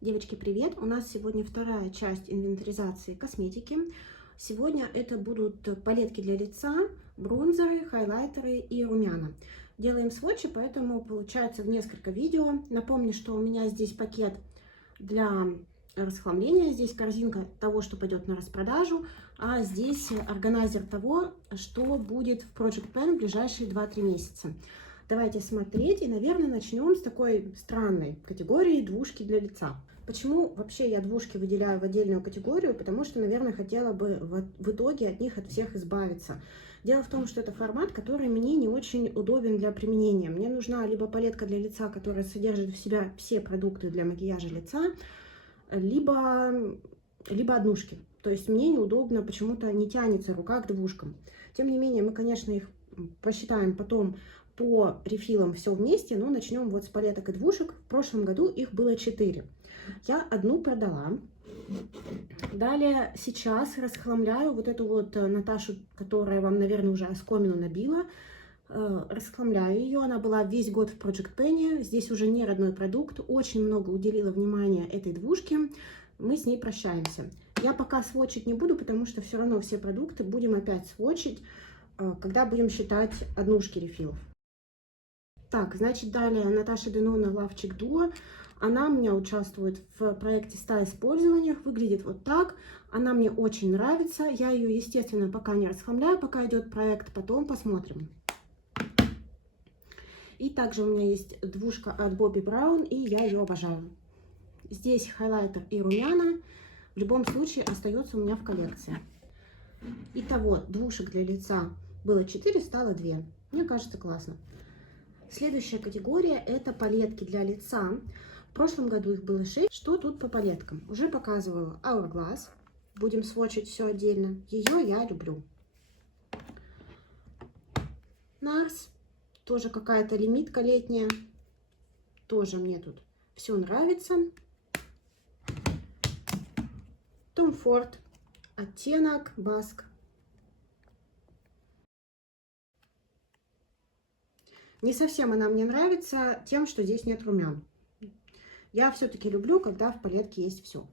Девочки, привет! У нас сегодня вторая часть инвентаризации косметики. Сегодня это будут палетки для лица, бронзеры, хайлайтеры и румяна. Делаем сводчи, поэтому получается в несколько видео. Напомню, что у меня здесь пакет для расхламления, здесь корзинка того, что пойдет на распродажу, а здесь органайзер того, что будет в Project Pen в ближайшие 2-3 месяца. Давайте смотреть, и, наверное, начнем с такой странной категории двушки для лица. Почему вообще я двушки выделяю в отдельную категорию? Потому что, наверное, хотела бы в итоге от них от всех избавиться. Дело в том, что это формат, который мне не очень удобен для применения. Мне нужна либо палетка для лица, которая содержит в себя все продукты для макияжа лица, либо однушки. То есть мне неудобно, почему-то не тянется рука к двушкам. Тем не менее, мы, конечно, их посчитаем потом по рефилам все вместе, но начнем вот с палеток и двушек. В прошлом году их было 4. Я одну продала. Далее сейчас расхламляю вот эту вот Наташу, которая вам, наверное, уже оскомину набила. Расхламляю ее. Она была весь год в Project Pen. Здесь уже не родной продукт. Очень много уделила внимания этой двушке. Мы с ней прощаемся. Я пока сводчить не буду, потому что все равно все продукты будем опять сводчить, когда будем считать однушки рефилов. Так, значит, далее Наташа Денона Лавчик Дуо. Она у меня участвует в проекте 100 использованиях. Выглядит вот так. Она мне очень нравится. Я ее, естественно, пока не расхламляю, пока идет проект. Потом посмотрим. И также у меня есть двушка от Bobbi Brown, и я ее обожаю. Здесь хайлайтер и румяна. В любом случае остается у меня в коллекции. Итого, двушек для лица было 4, стало 2. Мне кажется, классно. Следующая категория — это палетки для лица. В прошлом году их было 6. Что тут по палеткам? Уже показывала Hourglass. Будем сводчить все отдельно. Ее я люблю. NARS. Тоже какая-то лимитка летняя. Тоже мне тут все нравится. Tom Ford. Оттенок Баск. Не совсем она мне нравится тем, что здесь нет румян. Я все-таки люблю, когда в палетке есть все.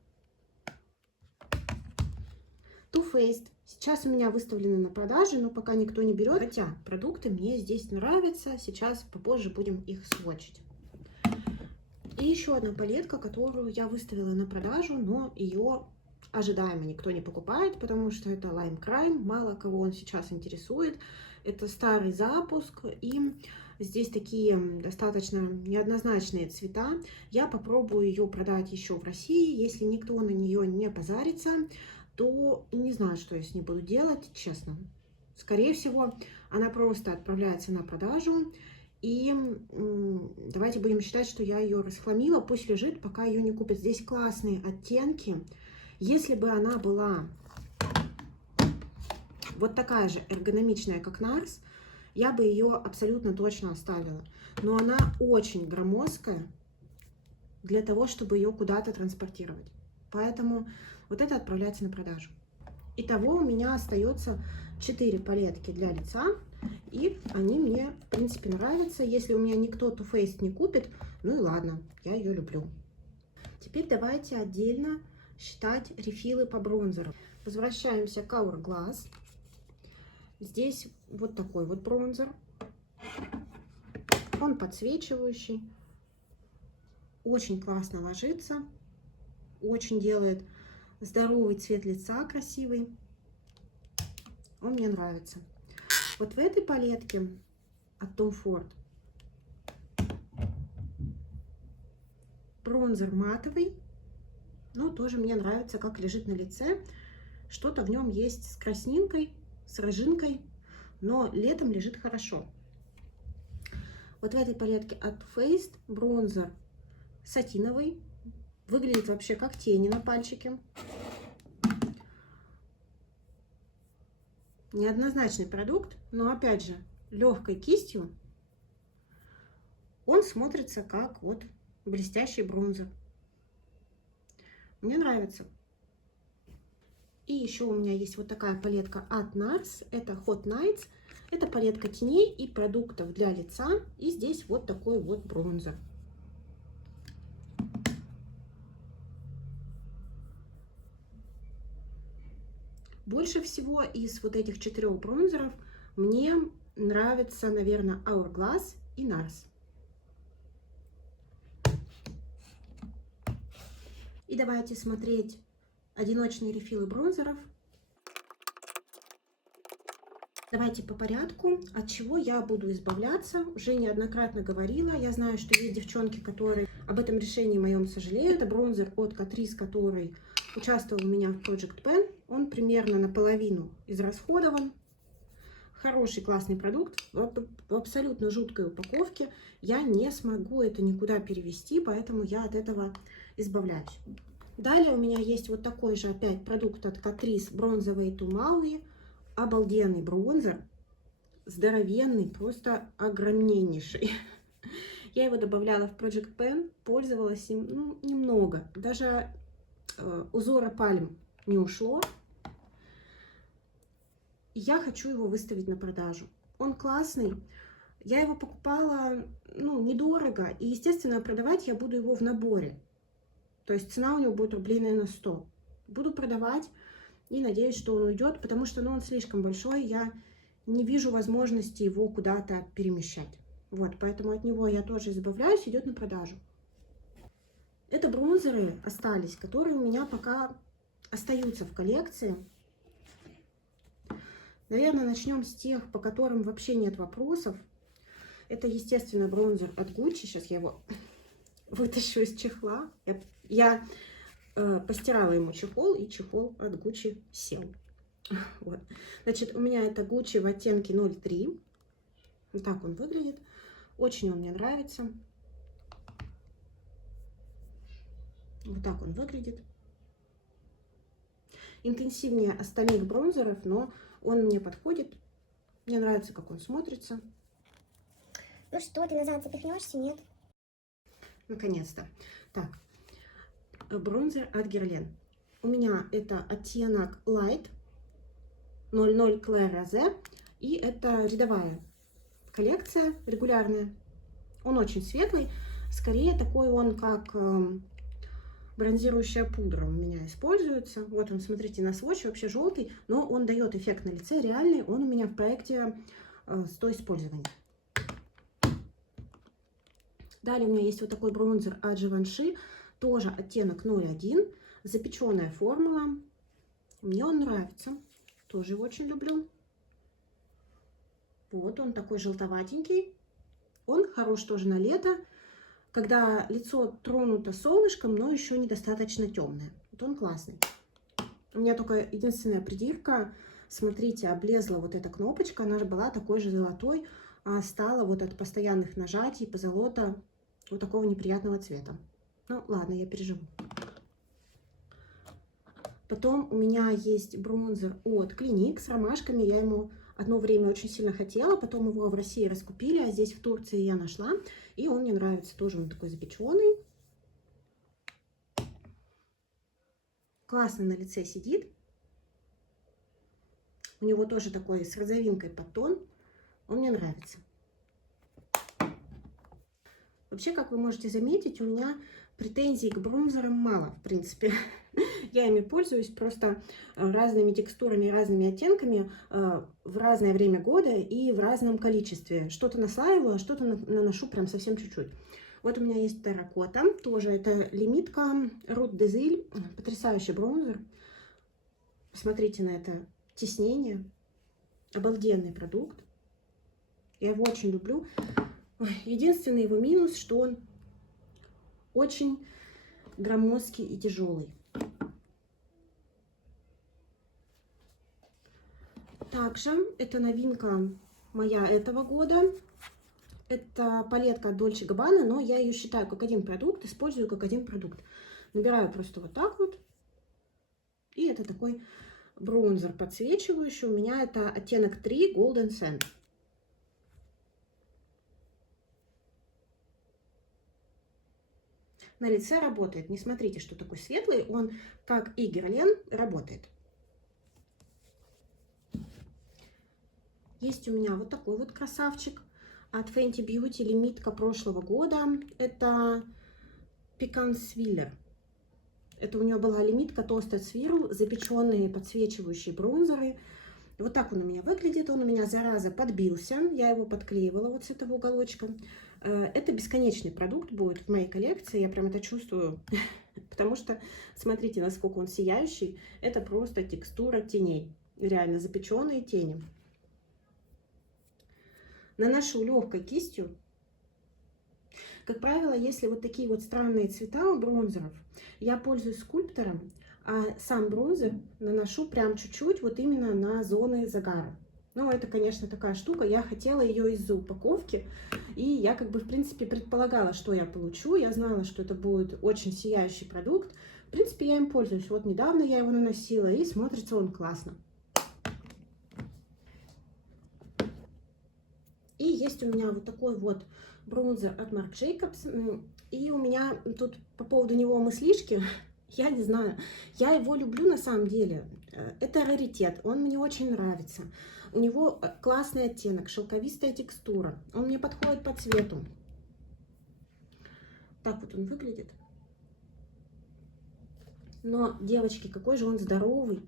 Too Faced. Сейчас у меня выставлены на продаже, но пока никто не берет. Хотя продукты мне здесь нравятся. Сейчас попозже будем их сводчить. И еще одна палетка, которую я выставила на продажу, но ее ожидаемо никто не покупает, потому что это Lime Crime. Мало кого он сейчас интересует. Это старый запуск, и здесь такие достаточно неоднозначные цвета. Я попробую ее продать еще в России. Если никто на нее не позарится, то не знаю, что я с ней буду делать, честно. Скорее всего, она просто отправляется на продажу. И давайте будем считать, что я ее расхламила. Пусть лежит, пока ее не купят. Здесь классные оттенки. Если бы она была вот такая же эргономичная, как NARS, я бы ее абсолютно точно оставила. Но она очень громоздкая для того, чтобы ее куда-то транспортировать. Поэтому вот это отправляйте на продажу. Итого у меня остается 4 палетки для лица. И они мне, в принципе, нравятся. Если у меня никто Too Faced не купит, ну и ладно, я ее люблю. Теперь давайте отдельно считать рефилы по бронзеру. Возвращаемся к Hourglass. Здесь вот такой вот бронзер. Он подсвечивающий. Очень классно ложится. Очень делает здоровый цвет лица, красивый. Он мне нравится. Вот в этой палетке от Tom Ford бронзер матовый. Но тоже мне нравится, как лежит на лице. Что-то в нем есть с краснинкой, с рыжинкой, но летом лежит хорошо. Вот в этой палетке от Too Faced бронзер сатиновый. Выглядит вообще как тени на пальчике. Неоднозначный продукт, но опять же, легкой кистью он смотрится как вот блестящий бронзер. Мне нравится. И еще у меня есть вот такая палетка от NARS. Это Hot Nights. Это палетка теней и продуктов для лица. И здесь вот такой вот бронзер. Больше всего из вот этих 4 бронзеров мне нравится, наверное, Hourglass и NARS. И давайте смотреть одиночные рефилы бронзеров. Давайте по порядку, от чего я буду избавляться. Уже неоднократно говорила, я знаю, что есть девчонки, которые об этом решении моем сожалеют. Это бронзер от Catrice, который участвовал у меня в Project Pen. Он примерно наполовину израсходован. Хороший, классный продукт, в абсолютно жуткой упаковке. Я не смогу это никуда перевести, поэтому я от этого избавляюсь. Далее у меня есть вот такой же опять продукт от Catrice Bronze Way to Maui. Обалденный бронзер, здоровенный, просто огромнейший. Я его добавляла в Project Pen, пользовалась им немного. Даже узора пальм не ушло. Я хочу его выставить на продажу. Он классный. Я его покупала, недорого. И, естественно, продавать я буду его в наборе. То есть цена у него будет рублей, наверное, 100. Буду продавать и надеюсь, что он уйдет, потому что он слишком большой. Я не вижу возможности его куда-то перемещать. Вот, поэтому от него я тоже избавляюсь, идет на продажу. Это бронзеры остались, которые у меня пока остаются в коллекции. Наверное, начнем с тех, по которым вообще нет вопросов. Это, естественно, бронзер от Gucci. Сейчас я его вытащу из чехла. Я постирала ему чехол, и чехол от Gucci сел. Вот. Значит, у меня это Gucci в оттенке 03. Вот так он выглядит. Очень он мне нравится. Вот так он выглядит. Интенсивнее остальных бронзеров, но он мне подходит. Мне нравится, как он смотрится. Ну что, ты назад запихнешься, нет? Наконец-то. Так, бронзер от Guerlain. У меня это оттенок Light 00 Clair Rosé. И это рядовая коллекция, регулярная. Он очень светлый. Скорее такой он, как бронзирующая пудра у меня используется. Вот он, смотрите, на сводче вообще желтый, но он дает эффект на лице реальный. Он у меня в проекте 100 использований. Далее у меня есть вот такой бронзер от Givenchy, тоже оттенок 01, запеченная формула. Мне он нравится, тоже его очень люблю. Вот он такой желтоватенький. Он хорош тоже на лето, когда лицо тронуто солнышком, но еще недостаточно темное. Вот он классный. У меня только единственная придирка. Смотрите, облезла вот эта кнопочка. Она же была такой же золотой, а стала вот от постоянных нажатий позолота вот такого неприятного цвета. Ну ладно, я переживу. Потом у меня есть бронзер от Clinique с ромашками. Я ему одно время очень сильно хотела, потом его в России раскупили, а здесь в Турции я нашла. И он мне нравится, тоже он такой запеченный. Классно на лице сидит. У него тоже такой с розовинкой подтон. Он мне нравится. Вообще, как вы можете заметить, у меня претензий к бронзерам мало, в принципе. Я ими пользуюсь просто разными текстурами, разными оттенками в разное время года и в разном количестве. Что-то наслаиваю, а что-то наношу прям совсем чуть-чуть. Вот у меня есть терракота, тоже это лимитка Route des Îles, потрясающий бронзер. Посмотрите на это тиснение, обалденный продукт. Я его очень люблю. Единственный его минус, что он очень громоздкий и тяжелый. Также это новинка моя этого года. Это палетка от Dolce Gabbana, но я ее считаю как один продукт, использую как один продукт. Набираю просто вот так вот. И это такой бронзер подсвечивающий. У меня это оттенок 3 Golden Sand. На лице работает. Не смотрите, что такой светлый. Он, как и Guerlain, работает. Есть у меня вот такой вот красавчик от Fenty Beauty, лимитка прошлого года. Это Piquant Swiller. Это у нее была лимитка Toasted Swirl, запеченные подсвечивающие бронзеры. Вот так он у меня выглядит. Он у меня, зараза, подбился. Я его подклеивала вот с этого уголочка. Это бесконечный продукт будет в моей коллекции. Я прям это чувствую. Потому что, смотрите, насколько он сияющий. Это просто текстура теней. Реально запеченные тени. Наношу легкой кистью. Как правило, если вот такие вот странные цвета у бронзеров, я пользуюсь скульптором, а сам бронзер наношу прям чуть-чуть вот именно на зоны загара. Ну, это, конечно, такая штука. Я хотела ее из-за упаковки, и я как бы, в принципе, предполагала, что я получу. Я знала, что это будет очень сияющий продукт. В принципе, я им пользуюсь. Вот недавно я его наносила, и смотрится он классно. И есть у меня вот такой вот бронзер от Marc Jacobs. И у меня тут по поводу него мыслишки. Я не знаю. Я его люблю на самом деле. Это раритет. Он мне очень нравится. У него классный оттенок, шелковистая текстура. Он мне подходит по цвету. Так вот он выглядит. Но, девочки, какой же он здоровый.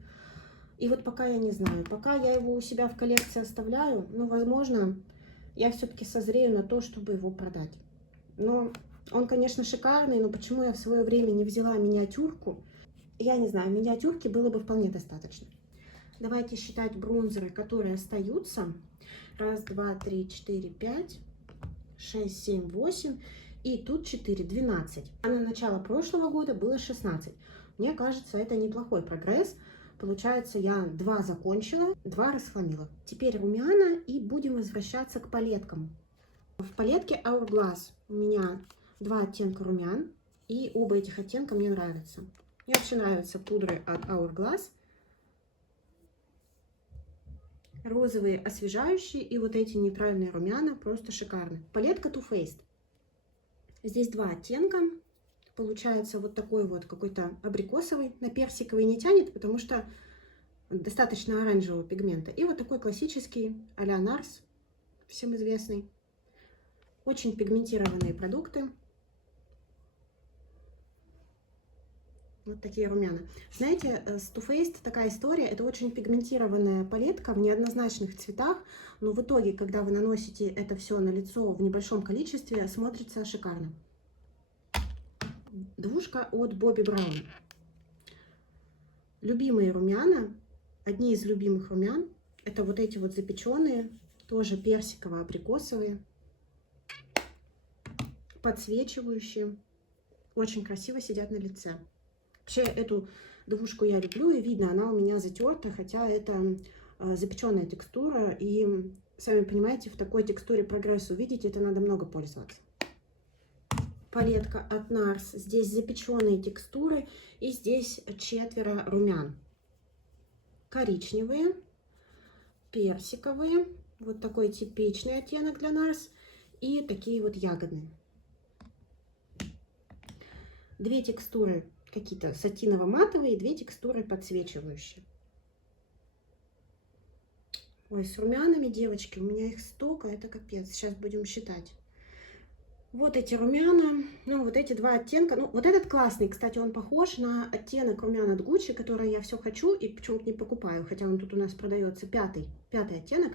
И вот пока я не знаю. Пока я его у себя в коллекции оставляю, ну, возможно, я все-таки созрею на то, чтобы его продать. Но он, конечно, шикарный, но почему я в свое время не взяла миниатюрку? Я не знаю, миниатюрки было бы вполне достаточно. Давайте считать бронзеры, которые остаются. 1, 2, 3, 4, 5, 6, 7, 8. И тут 4, 12. А на начало прошлого года было 16. Мне кажется, это неплохой прогресс. Получается, я 2 закончила, 2 расхламила. Теперь румяна, и будем возвращаться к палеткам. В палетке Hourglass у меня 2 оттенка румян, и оба этих оттенка мне нравятся. Мне вообще нравятся пудры от Hourglass. Розовые освежающие, и вот эти нейтральные румяна просто шикарны. Палетка Too Faced. Здесь 2 оттенка. Получается вот такой вот какой-то абрикосовый, на персиковый не тянет, потому что достаточно оранжевого пигмента. И вот такой классический а-ля Nars, всем известный. Очень пигментированные продукты. Вот такие румяна. Знаете, с Too Faced такая история. Это очень пигментированная палетка в неоднозначных цветах. Но в итоге, когда вы наносите это все на лицо в небольшом количестве, смотрится шикарно. Двушка от Bobbi Brown. Любимые румяна, одни из любимых румян, это вот эти вот запеченные, тоже персиково-абрикосовые, подсвечивающие, очень красиво сидят на лице. Вообще эту двушку я люблю, и видно, она у меня затерта, хотя это запеченная текстура, и сами понимаете, в такой текстуре прогресс увидеть, это надо много пользоваться. Палетка от Nars. Здесь запеченные текстуры. И здесь 4 румян. Коричневые, персиковые. Вот такой типичный оттенок для Nars. И такие вот ягодные. 2 текстуры какие-то сатиново-матовые, 2 текстуры подсвечивающие. Ой, с румянами, девочки, у меня их столько, это капец. Сейчас будем считать. Вот эти румяна, ну вот эти 2 оттенка, ну вот этот классный, кстати, он похож на оттенок румян от Gucci, который я все хочу и почему-то не покупаю, хотя он тут у нас продается пятый оттенок,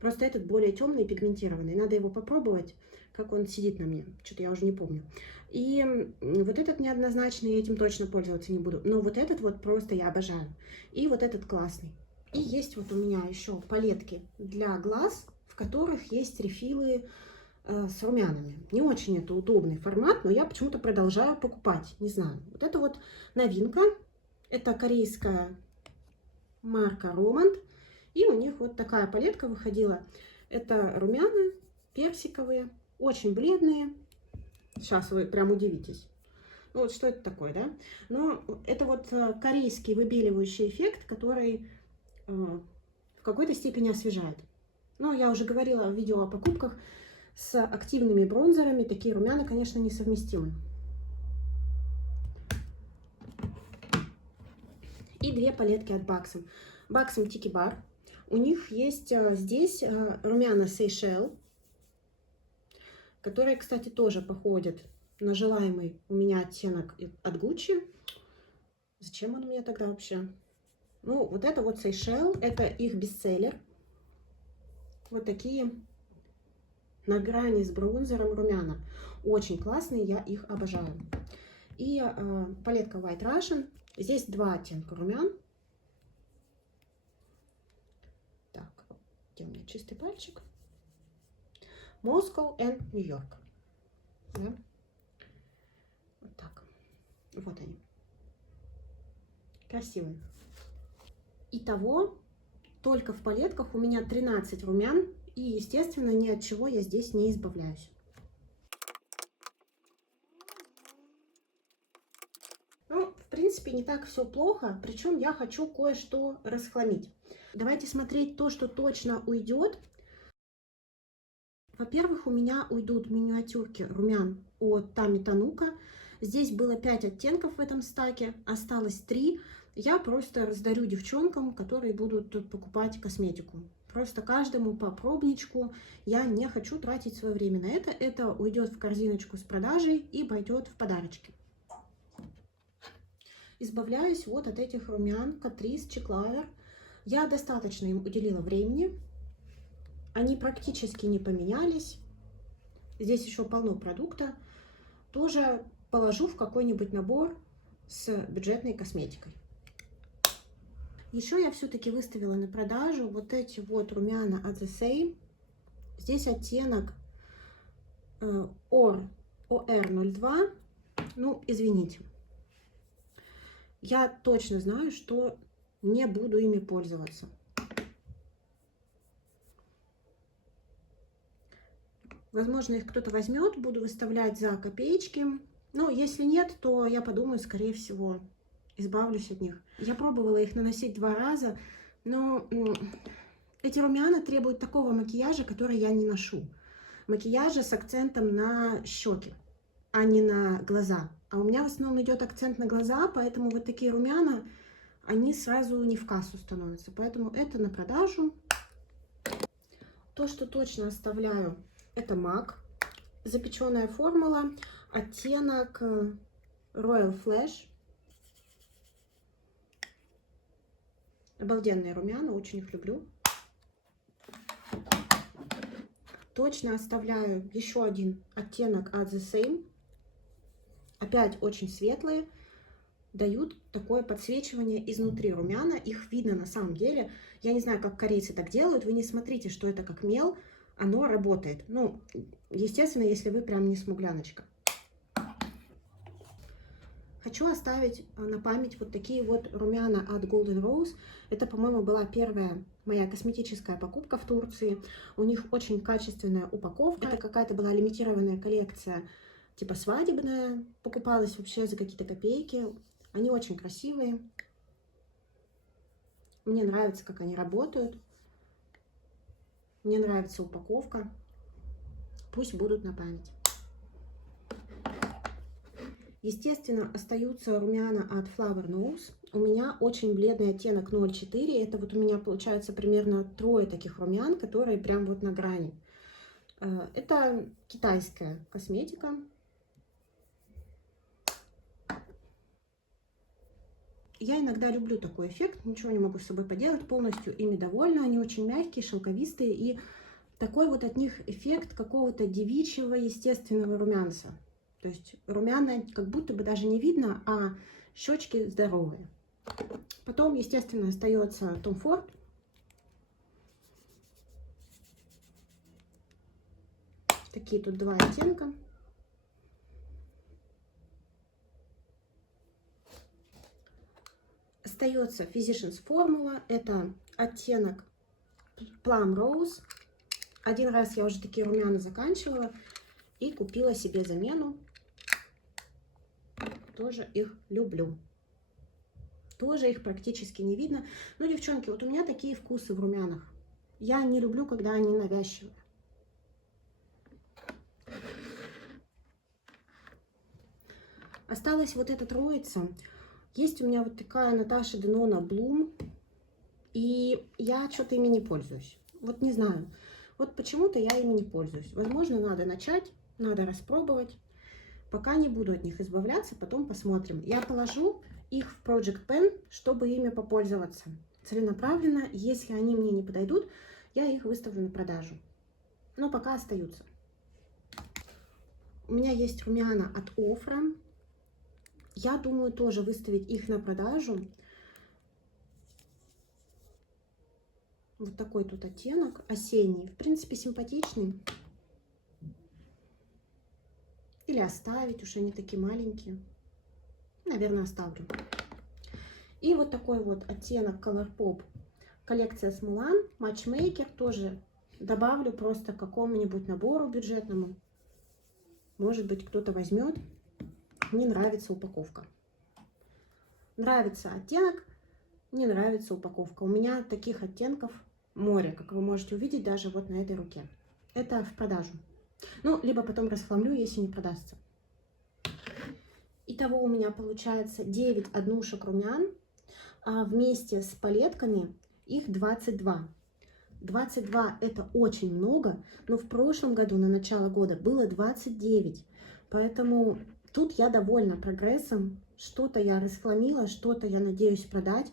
просто этот более темный и пигментированный, надо его попробовать, как он сидит на мне, что-то я уже не помню. И вот этот неоднозначный, я этим точно пользоваться не буду, но вот этот вот просто я обожаю, и вот этот классный. И есть вот у меня еще палетки для глаз, в которых есть рефилы с румянами. Не очень это удобный формат, но я почему-то продолжаю покупать. Не знаю. Вот это вот новинка. Это корейская марка Romand. И у них вот такая палетка выходила. Это румяна персиковые, очень бледные. Сейчас вы прям удивитесь. Ну вот что это такое, да? Но это вот корейский выбеливающий эффект, который в какой-то степени освежает. Но я уже говорила в видео о покупках. С активными бронзерами такие румяна, конечно, несовместимы. И 2 палетки от Baxam. Baxam Tiki Bar. У них есть здесь румяна Seychelles, которые, кстати, тоже походят на желаемый у меня оттенок от Gucci. Зачем он мне тогда вообще? Ну, вот это вот Сейшел, это их бестселлер. Вот такие на грани с бронзером румяна. Очень классные, я их обожаю. И палетка White Russian. Здесь два оттенка румян. Так, где у меня чистый пальчик? Moscow and New York. Да? Вот так. Вот они. Красивые. Итого, только в палетках у меня 13 румян. И, естественно, ни от чего я здесь не избавляюсь. Ну, в принципе, не так все плохо. Причем я хочу кое-что расхламить. Давайте смотреть то, что точно уйдет. Во-первых, у меня уйдут миниатюрки румян от Тами Танука. Здесь было 5 оттенков в этом стаке, осталось 3. Я просто раздарю девчонкам, которые будут покупать косметику. Просто каждому по пробничку. Я не хочу тратить свое время на это. Это уйдет в корзиночку с продажей и пойдет в подарочки. Избавляюсь вот от этих румян Catrice Chiclover. Я достаточно им уделила времени. Они практически не поменялись. Здесь еще полно продукта. Тоже положу в какой-нибудь набор с бюджетной косметикой. Еще я все-таки выставила на продажу вот эти вот румяна от The Same. Здесь оттенок OR02. Ну, извините. Я точно знаю, что не буду ими пользоваться. Возможно, их кто-то возьмет, буду выставлять за копеечки. Но если нет, то я подумаю, скорее всего, избавлюсь от них. Я пробовала их наносить 2 раза, но эти румяна требуют такого макияжа, который я не ношу. Макияжа с акцентом на щеки, а не на глаза. А у меня в основном идет акцент на глаза, поэтому вот такие румяна, они сразу не в кассу становятся. Поэтому это на продажу. То, что точно оставляю, это MAC. Запеченная формула, оттенок Royal Flash. Обалденные румяна, очень их люблю. Точно оставляю еще один оттенок от The Same. Опять очень светлые. Дают такое подсвечивание изнутри румяна. Их видно на самом деле. Я не знаю, как корейцы так делают. Вы не смотрите, что это как мел. Оно работает. Ну, естественно, если вы прям не смугляночка. Хочу оставить на память вот такие вот румяна от Golden Rose. Это, по-моему, была первая моя косметическая покупка в Турции. У них очень качественная упаковка. Это какая-то была лимитированная коллекция, типа свадебная. Покупалась вообще за какие-то копейки. Они очень красивые. Мне нравится, как они работают. Мне нравится упаковка. Пусть будут на память. Естественно, остаются румяна от Flower Nose. У меня очень бледный оттенок 0,4. Это вот у меня получается примерно 3 таких румян, которые прям вот на грани. Это китайская косметика. Я иногда люблю такой эффект, ничего не могу с собой поделать, полностью ими довольна. Они очень мягкие, шелковистые, и такой вот от них эффект какого-то девичьего естественного румянца. То есть румяна как будто бы даже не видно, а щечки здоровые. Потом, естественно, остается Tom Ford. Такие тут 2 оттенка. Остается Physicians формула. Это оттенок Plum Rose. Один раз я уже такие румяна заканчивала и купила себе замену. Тоже их люблю. Тоже их практически не видно. Но, девчонки, вот у меня такие вкусы в румянах. Я не люблю, когда они навязчивые. Осталась вот эта троица. Есть у меня вот такая Наташа Денона Блум. И я что-то ими не пользуюсь. Вот не знаю. Вот почему-то я ими не пользуюсь. Возможно, надо начать, надо распробовать. Пока не буду от них избавляться, потом посмотрим. Я положу их в Project Pen, чтобы ими попользоваться целенаправленно. Если они мне не подойдут, я их выставлю на продажу. Но пока остаются. У меня есть румяна от Офра. Я думаю тоже выставить их на продажу. Вот такой тут оттенок, осенний. В принципе, симпатичный. Или оставить, уж они такие маленькие. Наверное, оставлю. И вот такой вот оттенок Colourpop. Коллекция Смулан, Matchmaker. Тоже добавлю просто к какому-нибудь набору бюджетному. Может быть, кто-то возьмет. Мне нравится упаковка. Нравится оттенок, не нравится упаковка. У меня таких оттенков море, как вы можете увидеть даже вот на этой руке. Это в продажу. Ну, либо потом расхламлю, если не продастся. Итого у меня получается 9 однушек румян. А вместе с палетками их 22. 22 это очень много, но в прошлом году на начало года было 29. Поэтому тут я довольна прогрессом. Что-то я расхламила, что-то я надеюсь продать.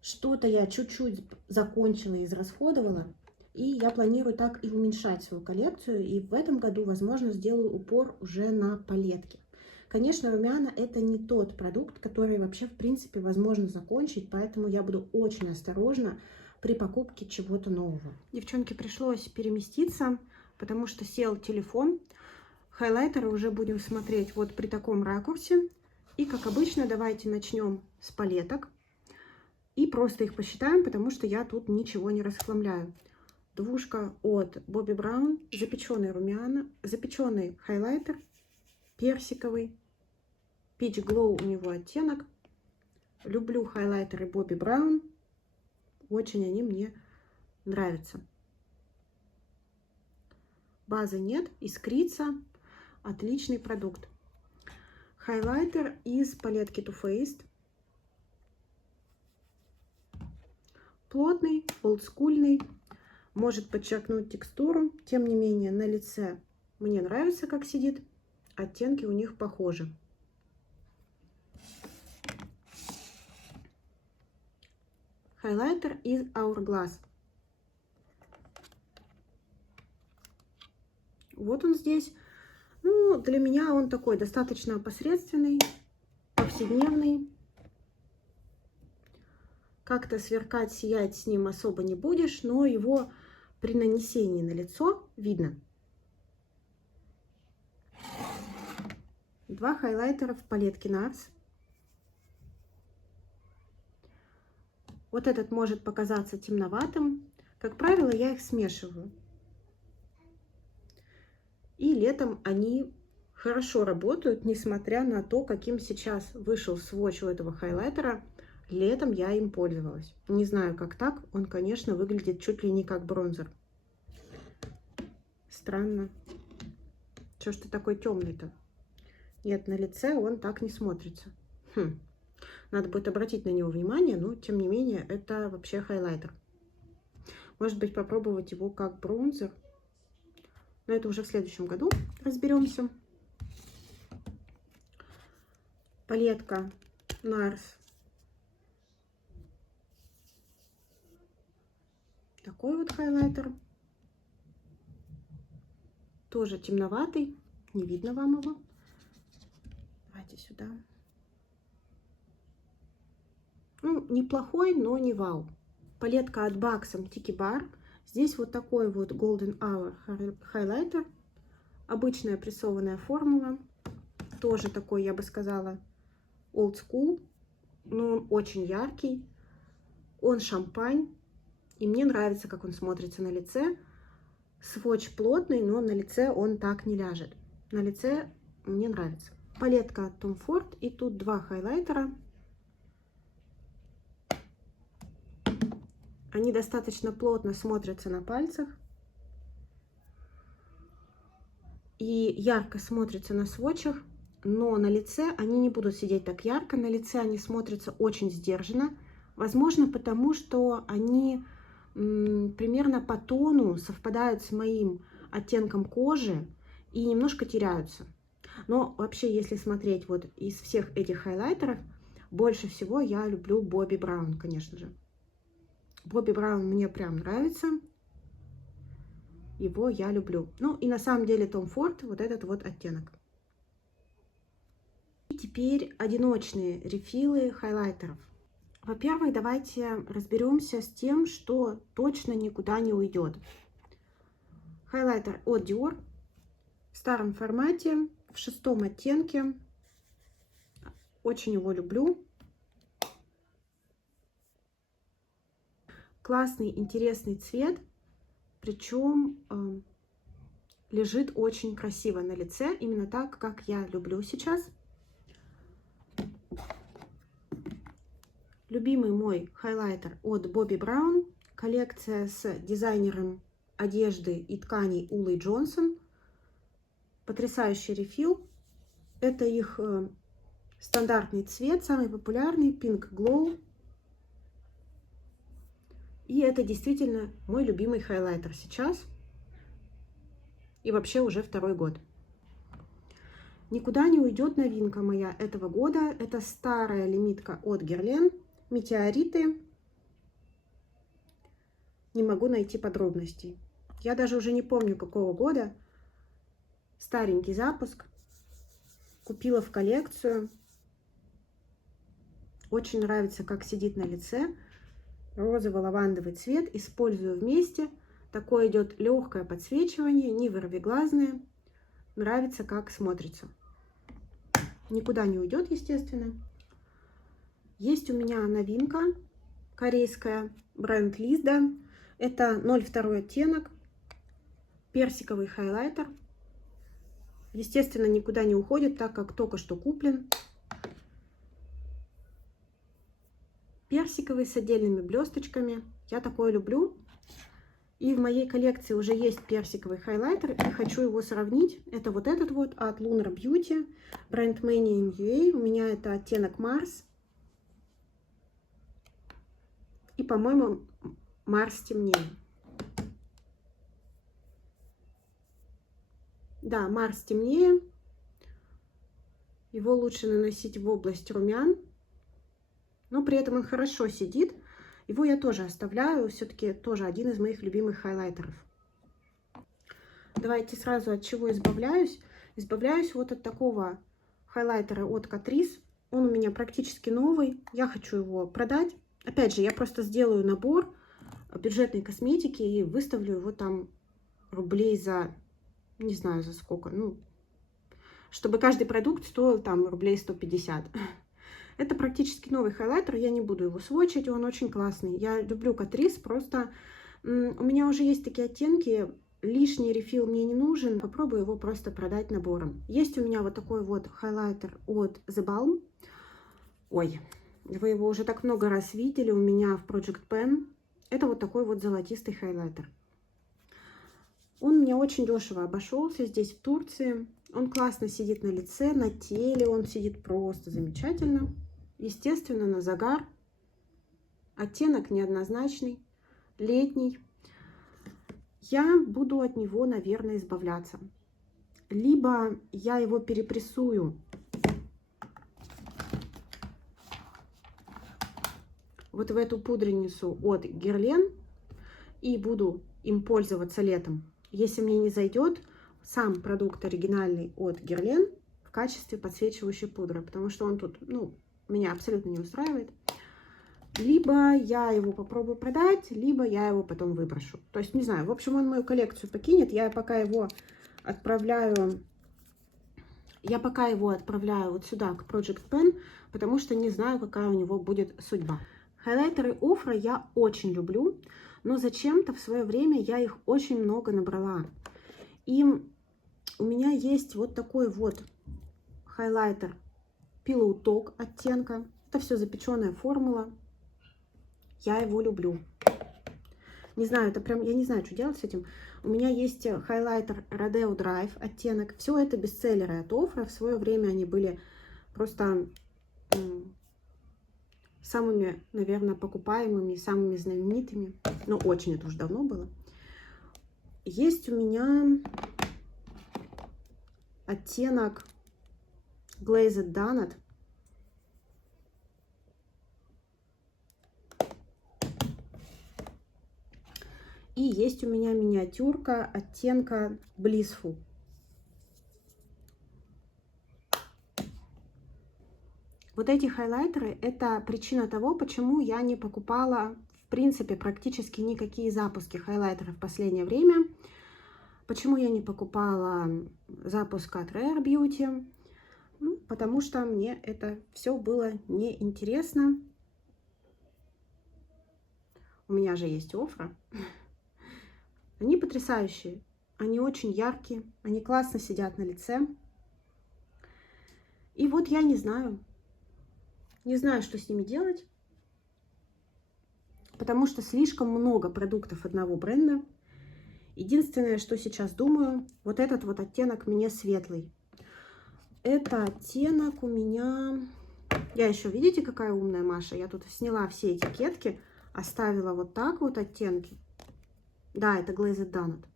Что-то я чуть-чуть закончила и израсходовала. И я планирую так и уменьшать свою коллекцию. И в этом году, возможно, сделаю упор уже на палетки. Конечно, румяна это не тот продукт, который вообще, в принципе, возможно закончить. Поэтому я буду очень осторожна при покупке чего-то нового. Девчонки, пришлось переместиться, потому что сел телефон. Хайлайтеры уже будем смотреть вот при таком ракурсе. И, как обычно, давайте начнем с палеток. И просто их посчитаем, потому что я тут ничего не расхламляю. Двушка от Bobbi Brown, запеченный румяна, запеченный хайлайтер, персиковый, Peach Glow у него оттенок. Люблю хайлайтеры Bobbi Brown, очень они мне нравятся. Базы нет, искрится, отличный продукт. Хайлайтер из палетки Too Faced. Плотный, олдскульный, может подчеркнуть текстуру. Тем не менее, на лице мне нравится, как сидит. Оттенки у них похожи. Хайлайтер из Hourglass. Вот он здесь. Ну, для меня он такой достаточно посредственный, повседневный. Как-то сверкать, сиять с ним особо не будешь, но его при нанесении на лицо видно. Два хайлайтера в палетке NARS. Вот этот может показаться темноватым. Как правило, я их смешиваю. И летом они хорошо работают, несмотря на то, каким сейчас вышел сводч у этого хайлайтера. Летом я им пользовалась. Не знаю, как так. Он, конечно, выглядит чуть ли не как бронзер. Странно. Чё ж ты такой темный-то? Нет, на лице он так не смотрится. Надо будет обратить на него внимание, но, тем не менее, это вообще хайлайтер. Может быть, попробовать его как бронзер. Но это уже в следующем году разберемся. Палетка NARS. Такой вот хайлайтер. Тоже темноватый. Не видно вам его. Давайте сюда. Ну, неплохой, но не вау. Палетка от Buxom Tiki Bar. Здесь вот такой вот Golden Hour хайлайтер. Обычная прессованная формула. Тоже такой, я бы сказала, old school. Но он очень яркий. Он шампань. И мне нравится, как он смотрится на лице. Сводч плотный, но на лице он так не ляжет. На лице мне нравится. Палетка от Tom Ford. И тут два хайлайтера. Они достаточно плотно смотрятся на пальцах. И ярко смотрятся на сводчах. Но на лице они не будут сидеть так ярко. На лице они смотрятся очень сдержанно. Возможно, потому что они примерно по тону совпадают с моим оттенком кожи и немножко теряются. Но вообще, если смотреть вот из всех этих хайлайтеров, Больше всего я люблю Бобби Браун, конечно же. Бобби Браун мне прям нравится. Его я люблю. Ну и на самом деле Том Форд, вот этот вот оттенок. И теперь одиночные рефилы хайлайтеров. Во-первых, давайте разберемся с тем, что точно никуда не уйдет. Хайлайтер от Dior в старом формате, в 6-м оттенке. Очень его люблю. Классный, интересный цвет, причем лежит очень красиво на лице, именно так, как я люблю сейчас. Любимый мой хайлайтер от Bobbi Brown, коллекция с дизайнером одежды и тканей Улой Джонсон. Потрясающий рефил. Это их стандартный цвет, самый популярный, Pink Glow. И это действительно мой любимый хайлайтер сейчас. И вообще уже 2-й год. Никуда не уйдет новинка моя этого года. Это старая лимитка от Guerlain. Метеориты. Не могу найти подробностей. Я даже уже не помню, какого года. Старенький запуск. Купила в коллекцию. Очень нравится, как сидит на лице. Розово-лавандовый цвет. Использую вместе. Такое идет легкое подсвечивание, не вырвиглазное. Нравится, как смотрится. Никуда не уйдет, естественно. Есть у меня новинка корейская, бренд Лизда. Это 02 оттенок, персиковый хайлайтер. Естественно, никуда не уходит, так как только что куплен. Персиковый с отдельными блесточками. Я такое люблю. И в моей коллекции уже есть персиковый хайлайтер, и хочу его сравнить. Это вот этот вот от Lunar Beauty, бренд Mania MUA. У меня это оттенок Mars. И, по-моему, Марс темнее. Да, Марс темнее. Его лучше наносить в область румян. Но при этом он хорошо сидит. Его я тоже оставляю. Все-таки тоже один из моих любимых хайлайтеров. Давайте сразу от чего избавляюсь. Избавляюсь вот от такого хайлайтера от Catrice. Он у меня практически новый. Я хочу его продать. Опять же, я просто сделаю набор бюджетной косметики и выставлю его там рублей за, не знаю за сколько, ну, чтобы каждый продукт стоил там рублей 150. Это практически новый хайлайтер, я не буду его сводчить, он очень классный. Я люблю Catrice, просто у меня уже есть такие оттенки, лишний рефил мне не нужен, попробую его просто продать набором. Есть у меня вот такой вот хайлайтер от The Balm. Ой, вы его уже так много раз видели у меня в Project Pen. Это вот такой вот золотистый хайлайтер. Он мне очень дешево обошелся здесь, в Турции. Он классно сидит на лице, на теле, он сидит просто замечательно. Естественно, на загар. Оттенок неоднозначный, летний. Я буду от него, наверное, избавляться. Либо я его перепрессую вот в эту пудреницу от Guerlain и буду им пользоваться летом. Если мне не зайдет сам продукт оригинальный от Guerlain в качестве подсвечивающей пудры, потому что он тут, ну, меня абсолютно не устраивает. Либо я его попробую продать, либо я его потом выброшу. То есть, не знаю, в общем, он мою коллекцию покинет. Я пока его отправляю вот сюда, к Project Pen, потому что не знаю, какая у него будет судьба. Хайлайтеры Ofra я очень люблю, но зачем-то в свое время я их очень много набрала. И у меня есть вот такой вот хайлайтер Pillow Talk оттенка. Это все запеченная формула. Я его люблю. Не знаю, это прям, я не знаю, что делать с этим. У меня есть хайлайтер Rodeo Drive оттенок. Все это бестселлеры от Ofra. В свое время они были просто самыми, наверное, покупаемыми, самыми знаменитыми. Но очень это уже давно было. Есть у меня оттенок Glazed Donut. И есть у меня миниатюрка оттенка Blissful. Вот эти хайлайтеры — это причина того, почему я не покупала, в принципе, практически никакие запуски хайлайтеров в последнее время. Почему я не покупала запуск от Rare Beauty? Ну, потому что мне это все было неинтересно. У меня же есть Ofra. Они потрясающие, они очень яркие, они классно сидят на лице. И вот я не знаю, что с ними делать, потому что слишком много продуктов одного бренда. Единственное, что сейчас думаю, вот этот вот оттенок мне светлый. Это оттенок у меня... Я еще, видите, какая умная Маша? Я тут сняла все этикетки, оставила вот так вот оттенки. Да, это Glazed Donut.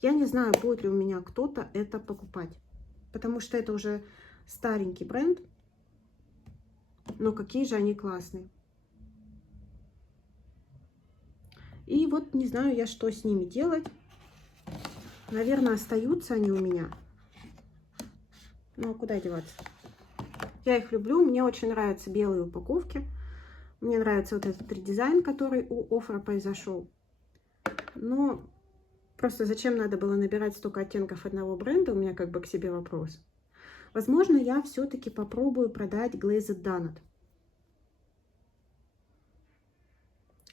Я не знаю, будет ли у меня кто-то это покупать, потому что это уже старенький бренд. Но какие же они классные. И вот не знаю я, что с ними делать. Наверное, остаются они у меня. Ну, а куда деваться? Я их люблю. Мне очень нравятся белые упаковки. Мне нравится вот этот редизайн, который у Ofra произошел. Но просто зачем надо было набирать столько оттенков одного бренда? У меня как бы к себе вопрос. Возможно, я все-таки попробую продать Glazed Donut.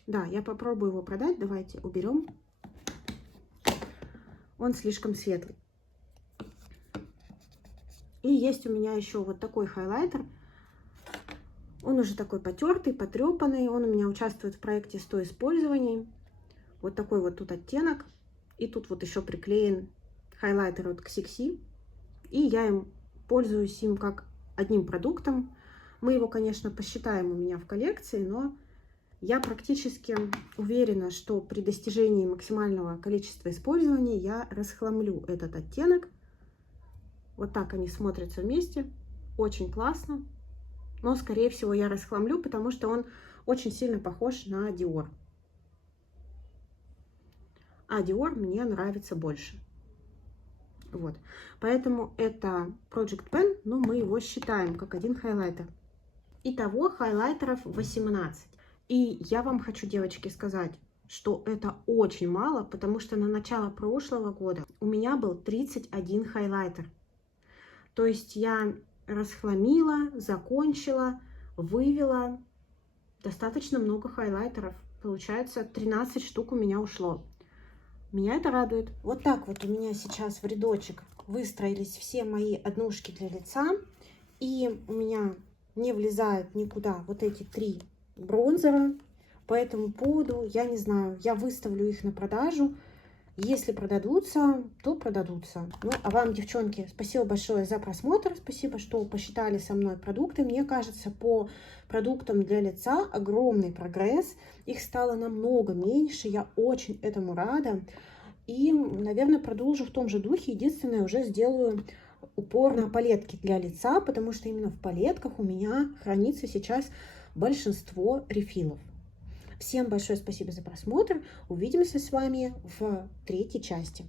Да, я попробую его продать. Давайте уберем. Он слишком светлый. И есть у меня еще вот такой хайлайтер. Он уже такой потертый, потрепанный. Он у меня участвует в проекте 100 использований. Вот такой вот тут оттенок. И тут вот еще приклеен хайлайтер от Xixi. И я им пользуюсь им как одним продуктом. Мы его, конечно, посчитаем у меня в коллекции, но я практически уверена, что при достижении максимального количества использований я расхламлю этот оттенок. Вот так они смотрятся вместе. Очень классно. Но, скорее всего, я расхламлю, потому что он очень сильно похож на Dior. А Dior мне нравится больше. Вот. Поэтому это Project Pen, но мы его считаем как один хайлайтер. Итого хайлайтеров 18. И я вам хочу, девочки, сказать, что это очень мало, потому что на начало прошлого года у меня был 31 хайлайтер. То есть я расхламила, закончила, вывела достаточно много хайлайтеров. Получается, 13 штук у меня ушло. Меня это радует. Вот так вот у меня сейчас в рядочек выстроились все мои однушки для лица. И у меня не влезают никуда вот эти 3 бронзера. По этому поводу, я не знаю, я выставлю их на продажу. Если продадутся, то продадутся. Ну, а вам, девчонки, спасибо большое за просмотр. Спасибо, что посчитали со мной продукты. Мне кажется, по продуктам для лица огромный прогресс. Их стало намного меньше. Я очень этому рада. И, наверное, продолжу в том же духе. Единственное, уже сделаю упор на палетки для лица, потому что именно в палетках у меня хранится сейчас большинство рефилов. Всем большое спасибо за просмотр. Увидимся с вами в 3-й части.